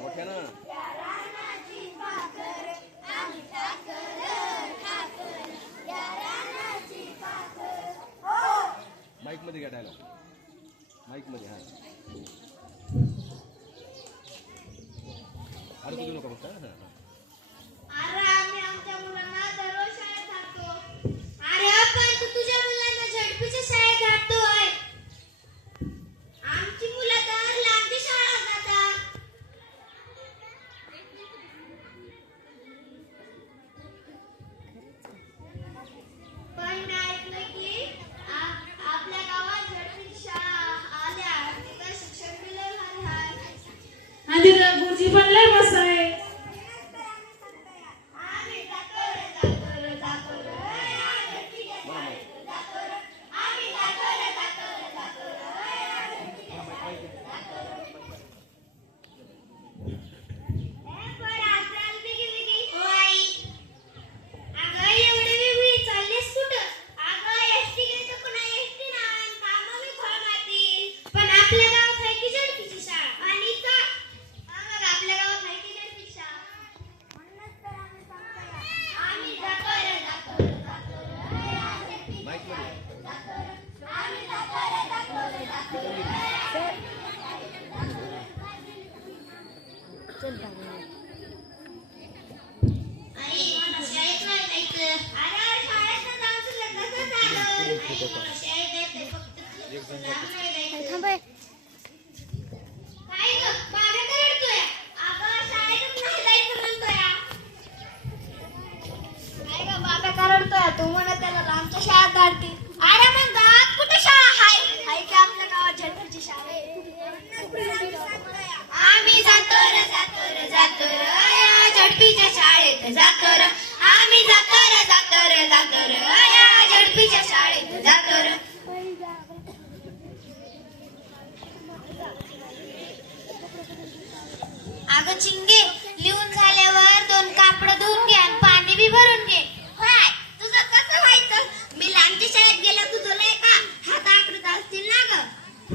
मोठ्या ना माईक मध्ये घ्या डायलॉग माईक मध्ये हा अरे तुझू नका फक्त हा अरे आम्ही आमच्या मुलांना दररोज शाळेत घालतो. अरे पण तू तुझ्या मुलांना झडपीच्या शाळेत घालतोय. आमची मुलं तर लांबी शाळा जातात. पण मी ऐकलं की आपल्या गावात झडपीची शाळा आल्या तिथं शिक्षण बी लय भारी आहे. आणि गुरुजी पण लय मस्त आहे. आम्ही जातो रे जातो रे जातो रे झडपीच्या शाळेत जातो रे. आम्ही जातो रे जातो रे जातो रे पण आजकाल बिगी होय. अगं एवढी वेगळी चाललीस कुठं? अगं एसटी घ्यायचं पुन्हा एसटी नाही कामं बी खोळ मारतील. पण आपल्या गावात आहे की झडपीची शाळा आणि का मग आपल्या गावात आहे की झडपीची शाळा? म्हणूनच तर आम्ही सांगतोय आम्ही जातो रे जातो रे जातो रे झडपीची माईक मध्ये जातो रे. आम्ही जातो रे जातो रे जातो रे आई मला शाळेत नाही जायचं. अरे शाळेत जाऊन तुला कसं झालं? आई मला शाळेत जायचंय फक्त लांब नाही जायचं. काय ग बाबा काय रडतोय? अगं शाळेतच नाही जायचं म्हणतोय. काय ग बाबा का रडतोय? तू म्हणत त्याला लांबच्या शाळेत धाडते. अरे मग गावात कुठे शाळा आहे? आहे की आपल्या गावात झडपीची शाळा आहे. आम्ही जातो रे जातो रे जातो रे या झडपीच्या शाळेत जातो रे. आम्ही जातो रे जातो रे जातो रे या झडपीच्या शाळेत जातो रे. अगं चिंगे लिहून झाल्यावर 2 कापड धुवून घे आणि पाणी बी भरून घे. होय तुझं कसं व्हायचं? मी लांबच्या शाळेत गेल्यावर तुझं लय का हात आकडत असतील ना ग?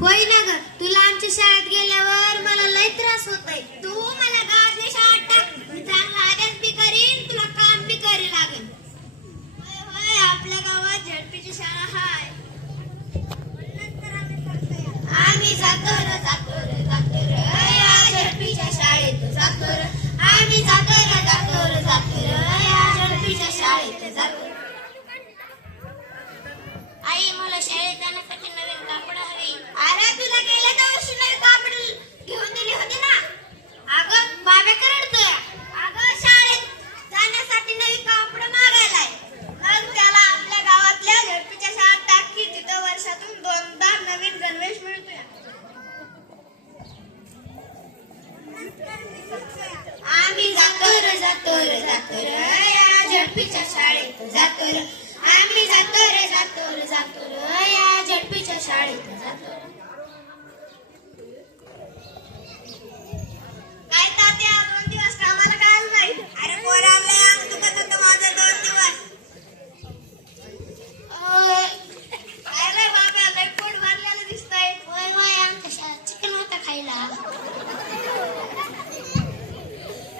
होय ना ग तुला आमच्या शाळेत गेल्यावर मला लय त्रास होतोय. तू मला गावातल्या शाळेत टाक. मी चांगला अभ्यास बी करीन तुला काम बी करी लागेल. होय होय आपल्या गावात झडपीची शाळा हाय. आम्ही जातो रे जातो रे जातो रे या झडपीच्या शाळेत जातो रे. आम्ही जातो रे जातो रे जातो रे या झडपीच्या शाळेत जातो रे. आई मला शाळेत जाण्यासाठी नवीन कापड हवी. अरे तुला गेल्या वर्षी नवीन कापड घेऊन दिली होती ना. अगं बाबा करडतोय. अगं शाळेत जाण्यासाठी नवीन कापड मागायलाय. मग त्याला आपल्या गावातल्या झडपीच्या शाळेत टाक की तिथं वर्षातून 2दा नवीन गणवेश मिळतोय. आम्ही जातो रे जातो रे जातो रे या झडपीच्या शाळेत जातो रे. आम्ही जातो रे जातो रे जातो रे या झडपीच्या शाळेत जातो रे. काय तात्या 2 दिवस कामाला काय आलं नाही? अरे पोराला अंग दुखत होतं माझं 2 दिवस. अरे बाबा लय पोट भरलेलं दिसतंय. होय होय आमच्या शाळेत चिकन होतं खायला.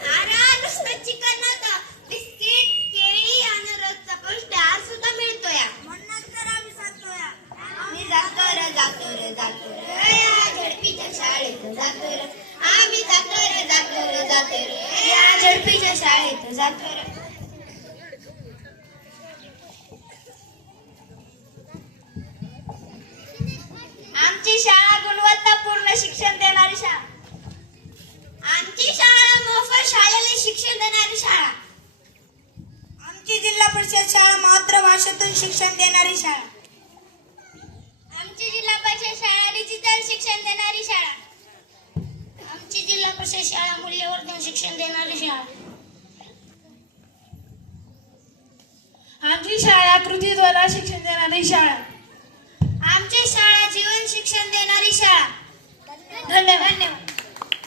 अरे नुसतं चिकन नव्हतं बिस्किट केळी आणि रोजचा पौष्टिक सुद्धा मिळतोय. म्हणूनच तर आम्ही सांगतोय आम्ही जातो रे जातो रे जातो रे या झडपीच्या शाळेत जातो रे. आम्ही जातो रे जातो रे जातो रे या झडपीच्या शाळेत जातो रे. आमची शाळा गुणवत्तापूर्ण शिक्षण देणारी शाळा. आमची शाळा मोफत शाळेला शिक्षण देणारी शाळा. आमची जिल्हा परिषद शाळा मातृभाषेतून शिक्षण देणारी शाळा. आमची जिल्हा परिषद शाळा डिजिटल शिक्षण देणारी शाळा. आमची जिल्हा परिषद शाळा मूल्यवर्धन शिक्षण देणारी शाळा. आमची शाळा कृतीद्वारा शिक्षण देणारी शाळा. आमची शाळा जीवन शिक्षण देणारी शाळा. धन्यवाद.